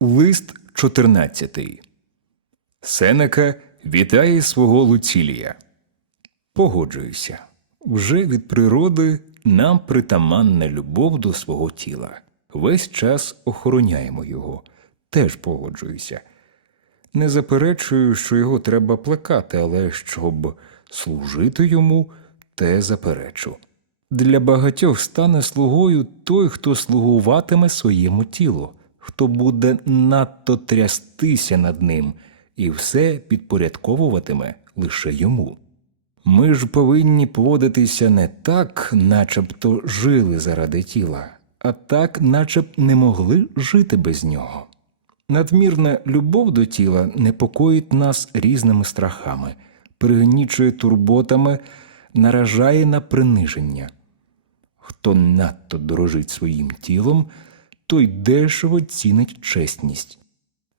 Лист 14. Сенека вітає свого Луцілія. Погоджуюся. Вже від природи нам притаманна любов до свого тіла. Весь час охороняємо його. Теж погоджуюся. Не заперечую, що його треба плекати, але щоб служити йому, те заперечу. Для багатьох стане слугою той, хто слугуватиме своєму тілу, хто буде надто трястися над ним і все підпорядковуватиме лише йому. Ми ж повинні поводитися не так, начебто жили заради тіла, а так, начеб не могли жити без нього. Надмірна любов до тіла непокоїть нас різними страхами, пригнічує турботами, наражає на приниження. Хто надто дорожить своїм тілом, той дешево цінить чесність.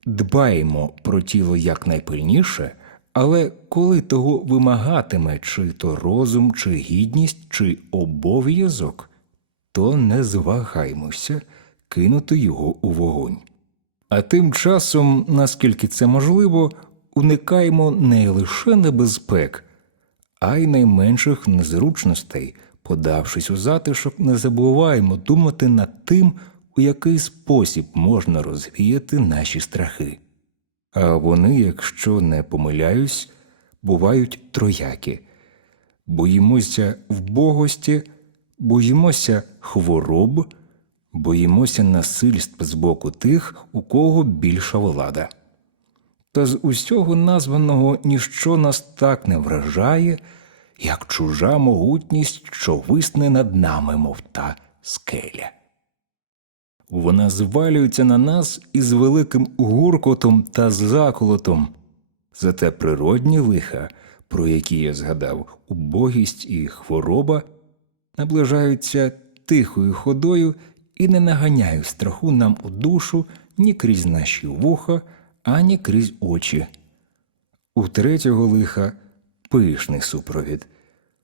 Дбаємо про тіло якнайпильніше, але коли того вимагатиме чи то розум, чи гідність, чи обов'язок, то не звагаймося кинути його у вогонь. А тим часом, наскільки це можливо, уникаємо не лише небезпек, а й найменших незручностей, подавшись у затишок, не забуваємо думати над тим, у який спосіб можна розвіяти наші страхи. А вони, якщо не помиляюсь, бувають троякі. Боїмося вбогості, боїмося хвороб, боїмося насильств з боку тих, у кого більша влада. Та з усього названого ніщо нас так не вражає, як чужа могутність, що висне над нами, мов та скеля. Вона звалюється на нас із великим гуркотом та заколотом. Зате природні лиха, про які я згадав, убогість і хвороба, наближаються тихою ходою і не наганяють страху нам у душу ні крізь наші вуха, ані крізь очі. У третього лиха пишний супровід.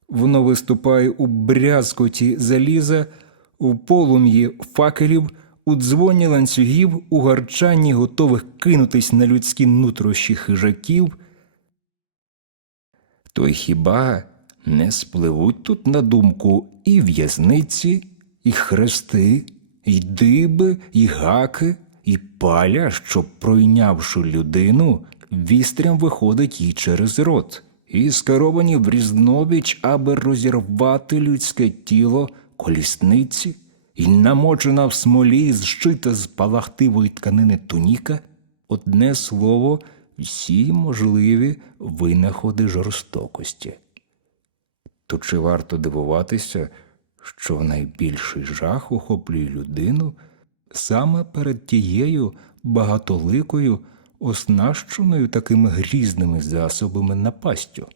Воно виступає у брязкоті заліза, у полум'ї факелів, у дзвоні ланцюгів, у гарчанні готових кинутись на людські нутрощі хижаків. То хіба не спливуть тут на думку і в'язниці, і хрести, і диби, і гаки, і паля, що, пройнявши людину, вістрям виходить їй через рот, і скеровані в різнобіч, аби розірвати людське тіло колісниці, і намочена в смолі, зшита з палахтивої тканини туніка, одне слово, всі можливі винаходи жорстокості. То чи варто дивуватися, що найбільший жах охоплює людину саме перед тією багатоликою, оснащеною такими грізними засобами напастю?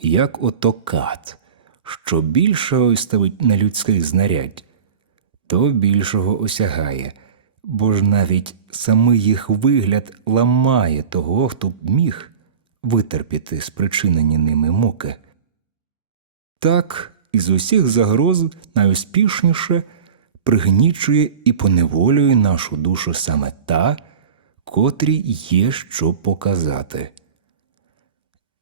Як ото кат, що більшого ставить на людських знарядь, то більшого осягає, бо ж навіть самий їх вигляд ламає того, хто б міг витерпіти спричинені ними муки. Так, із усіх загроз найуспішніше пригнічує і поневолює нашу душу саме та, котрій є що показати.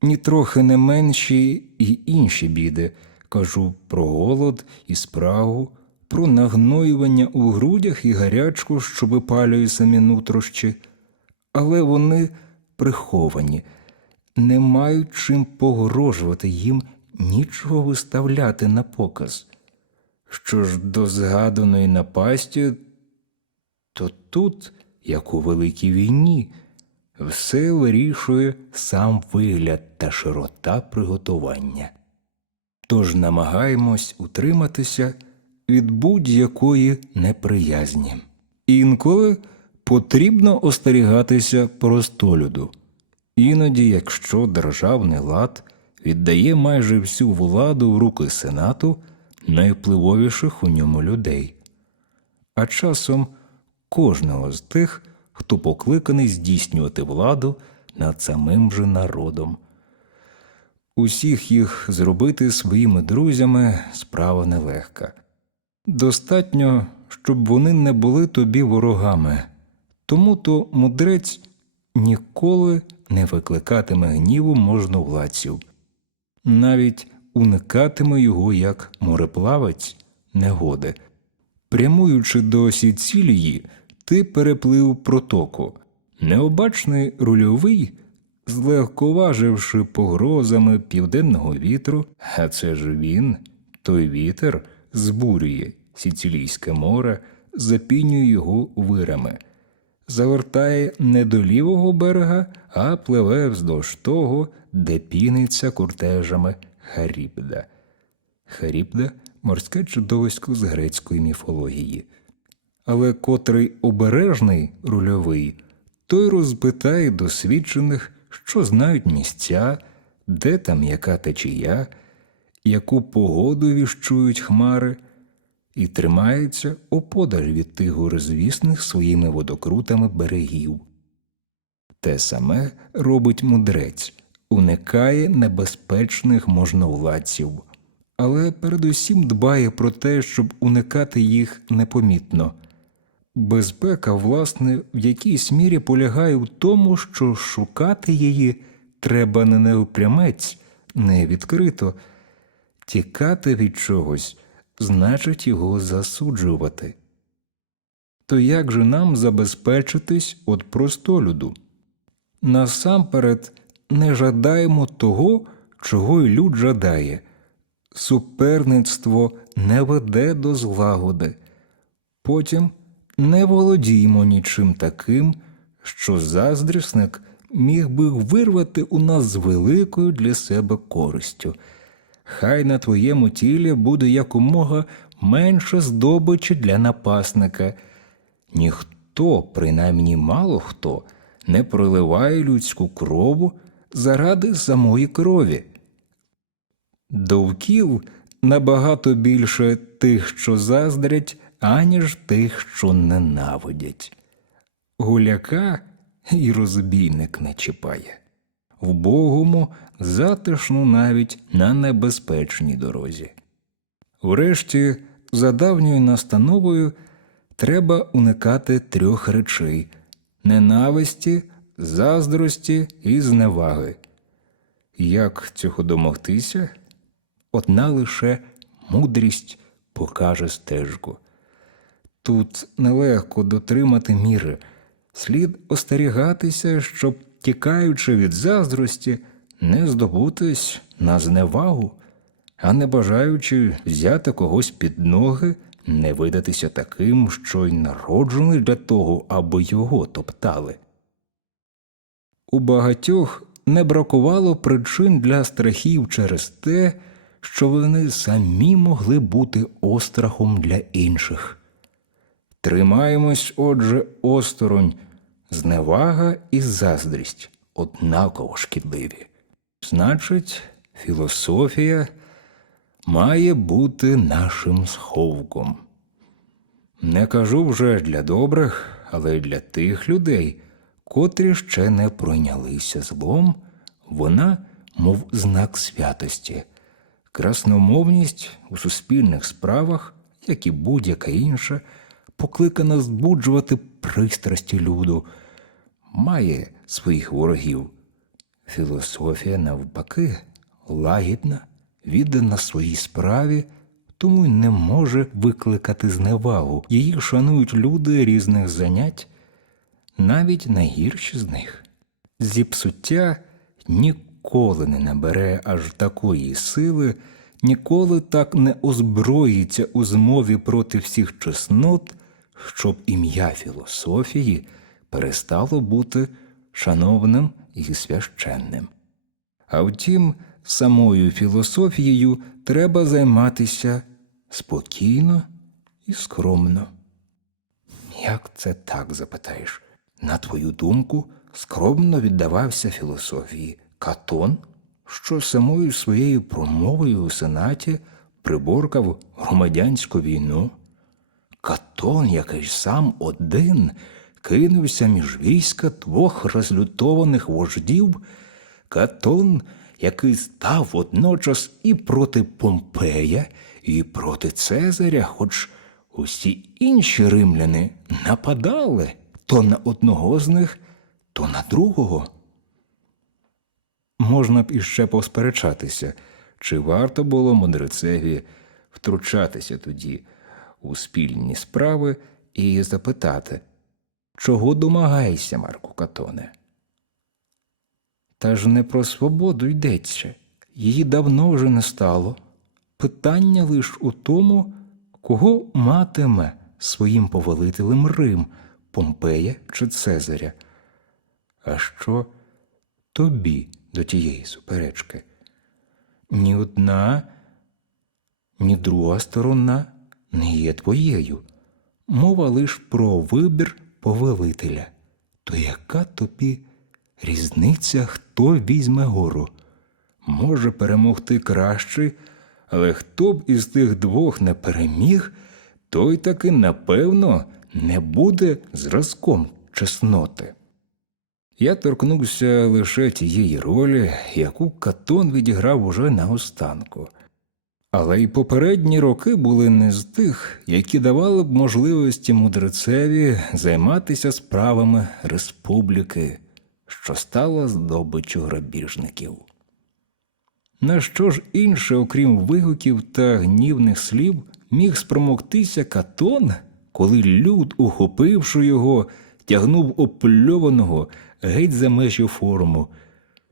Нітрохи не менші й інші біди кажу про голод і спрагу, про нагноювання у грудях і гарячку, що випалює самі нутрощі, але вони приховані, не мають чим погрожувати їм нічого виставляти на показ. Що ж до згаданої напасті, то тут, як у великій війні, все вирішує сам вигляд та широта приготування. Тож намагаємось утриматися від будь-якої неприязні. Інколи потрібно остерігатися простолюду. Іноді, якщо державний лад віддає майже всю владу в руки сенату найвпливовіших у ньому людей, а часом кожного з тих, хто покликаний здійснювати владу над самим же народом. Усіх їх зробити своїми друзями справа нелегка. Достатньо, щоб вони не були тобі ворогами, Тому то мудрець ніколи не викликатиме гніву можновладців, навіть уникатиме його як мореплавець негоди. Прямуючи до Сіцілії, ти переплив протоку. Необачний рульовий, злегковаживши погрозами південного вітру, а це ж він, той вітер, збурює Сіцилійське море, запінює його вирами, завертає не до лівого берега, а пливе вздовж того, де піниться куртежами Харібда. Харібда морське чудовисько з грецької міфології. Але котрий обережний рульовий, той розпитає досвідчених, що знають місця, де там яка течія, яку погоду віщують хмари, і тримається оподаль від тих горизвісних своїми водокрутами берегів. Те саме робить мудрець, уникає небезпечних можновладців, але передусім дбає про те, щоб уникати їх непомітно. Безпека, власне, в якійсь мірі полягає в тому, що шукати її треба не невпрямець, не відкрито. Тікати від чогось значить його засуджувати. То як же нам забезпечитись від простолюду? Насамперед не жадаємо того, чого й люд жадає. Суперництво не веде до злагоди. Потім не володіємо нічим таким, що заздрісник міг би вирвати у нас з великою для себе користю. Хай на твоєму тілі буде якомога менше здобичі для напасника. Ніхто, принаймні мало хто, не проливає людську крову заради самої крові. Довкіл набагато більше тих, що заздрять, аніж тих, що ненавидять. Гуляка і розбійник не чіпає. Вбогому затишно навіть на небезпечній дорозі. Врешті, за давньою настановою, треба уникати трьох речей ненависті, заздрості і зневаги. Як цього домогтися? Одна лише мудрість покаже стежку. Тут нелегко дотримати міри, слід остерігатися, щоб, тікаючи від заздрості, не здобутись на зневагу, а не бажаючи взяти когось під ноги, не видатися таким, що й народжений для того, аби його топтали. У багатьох не бракувало причин для страхів через те, що вони самі могли бути острахом для інших. Тримаємось, отже, осторонь, зневага і заздрість однаково шкідливі. Значить, філософія має бути нашим сховком. Не кажу вже для добрих, але й для тих людей, котрі ще не пройнялися злом, вона, мов знак святості, красномовність у суспільних справах, як і будь-яка інша, покликана збуджувати пристрасті люду, має своїх ворогів. Філософія, навпаки, лагідна, віддана своїй справі, тому й не може викликати зневагу. Її шанують люди різних занять, навіть найгірші з них. Зіпсуття ніколи не набере аж такої сили, ніколи так не озброїться у змові проти всіх чеснот, щоб ім'я філософії перестало бути шановним і священним. А втім, самою філософією треба займатися спокійно і скромно. Як це так запитаєш? На твою думку, скромно віддавався філософії Катон, що самою своєю промовою у сенаті приборкав громадянську війну? Катон, який сам один кинувся між війська двох розлютованих вождів, Катон, який став водночас і проти Помпея, і проти Цезаря, хоч усі інші римляни нападали, то на одного з них, то на другого. Можна б іще посперечатися, чи варто було мудрецеві втручатися тоді у спільні справи і запитати, чого домагаєшся, Марку Катоне? Та ж не про свободу йдеться, її давно вже не стало. Питання лиш у тому, кого матиме своїм повелителем Рим, Помпея чи Цезаря. А що тобі до тієї суперечки? Ні одна, ні друга сторона не є твоєю. Мова лиш про вибір повелителя. То яка тобі різниця, хто візьме гору? Може перемогти кращий, але хто б із тих двох не переміг, той таки, напевно, не буде зразком чесноти. Я торкнувся лише тієї ролі, яку Катон відіграв уже наостанку. Але й попередні роки були не з тих, які давали б можливості мудрецеві займатися справами республіки, що стала здобиччю грабіжників. На що ж інше, окрім вигуків та гнівних слів, міг спромогтися Катон, коли люд, ухопивши його, тягнув опльованого геть за межі форуму,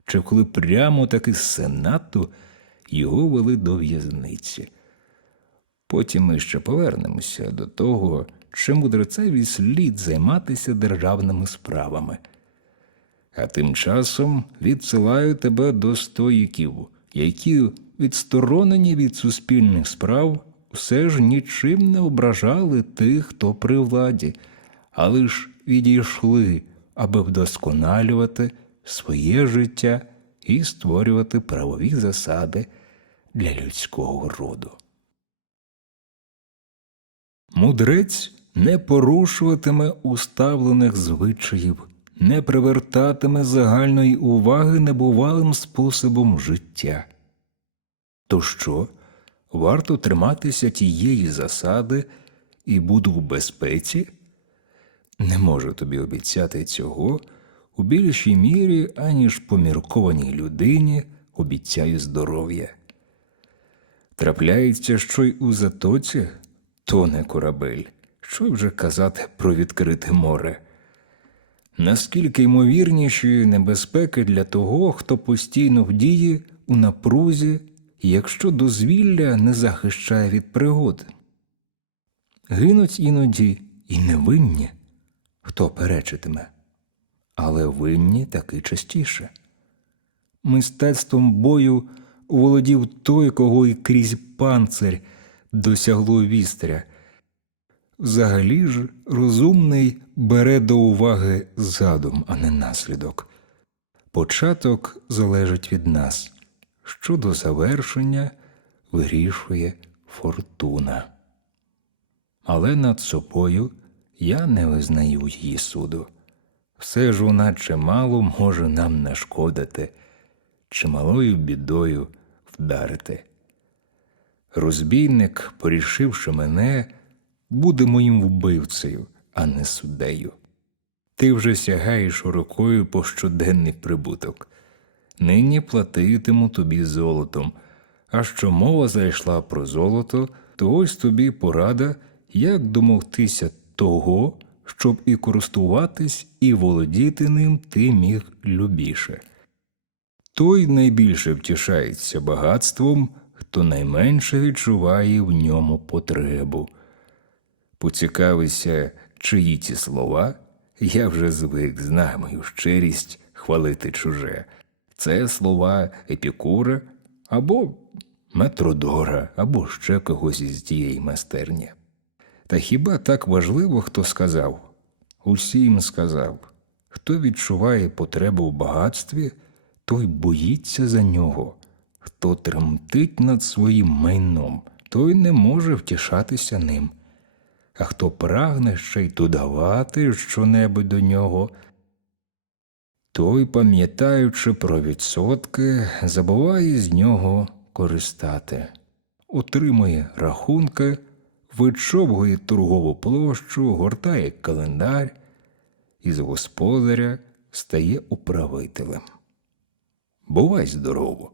чи коли прямо таки з сенату його вели до в'язниці. Потім ми ще повернемося до того, чи мудрецеві слід займатися державними справами. А тим часом відсилаю тебе до стоїків, які, відсторонені від суспільних справ, все ж нічим не ображали тих, хто при владі, а лиш відійшли, аби вдосконалювати своє життя і створювати правові засади для людського роду. Мудрець не порушуватиме уставлених звичаїв, не привертатиме загальної уваги небувалим способом життя. То що, варто триматися тієї засади і буду в безпеці? Не можу тобі обіцяти цього у більшій мірі, аніж поміркованій людині обіцяю здоров'я. Трапляється, що й у затоці тоне корабель, що вже казати про відкрите море. Наскільки ймовірніші небезпеки для того, хто постійно в дії у напрузі, якщо дозвілля не захищає від пригод. Гинуть іноді і невинні, хто перечитиме, але винні таки частіше. Мистецтвом бою володів той, кого і крізь панцир досягло вістря. Взагалі ж розумний бере до уваги задум, а не наслідок. Початок залежить від нас, щодо завершення вирішує фортуна. Але над собою я не визнаю її суду. Все ж вона чимало може нам нашкодити, чималою бідою вдарити. Розбійник, порішивши мене, буде моїм вбивцею, а не суддею. Ти вже сягаєш рукою по щоденний прибуток. Нині платитиму тобі золотом, а що мова зайшла про золото, то ось тобі порада, як домогтися того, щоб і користуватись, і володіти ним ти міг любіше. Той найбільше втішається багатством, хто найменше відчуває в ньому потребу. Поцікавися, чиї ті слова, я вже звик знаю мою щирість хвалити чуже. Це слова Епікура або Метродора, або ще когось із тієї майстерні. Та хіба так важливо, хто сказав? Усім сказав хто відчуває потребу в багатстві, той боїться за нього, хто тремтить над своїм майном, той не може втішатися ним. А хто прагне ще й додавати щонебудь до нього, той, пам'ятаючи про відсотки, забуває з нього користати, отримує рахунки, вичовгує торгову площу, гортає календар із господаря стає управителем. Бувай здорово!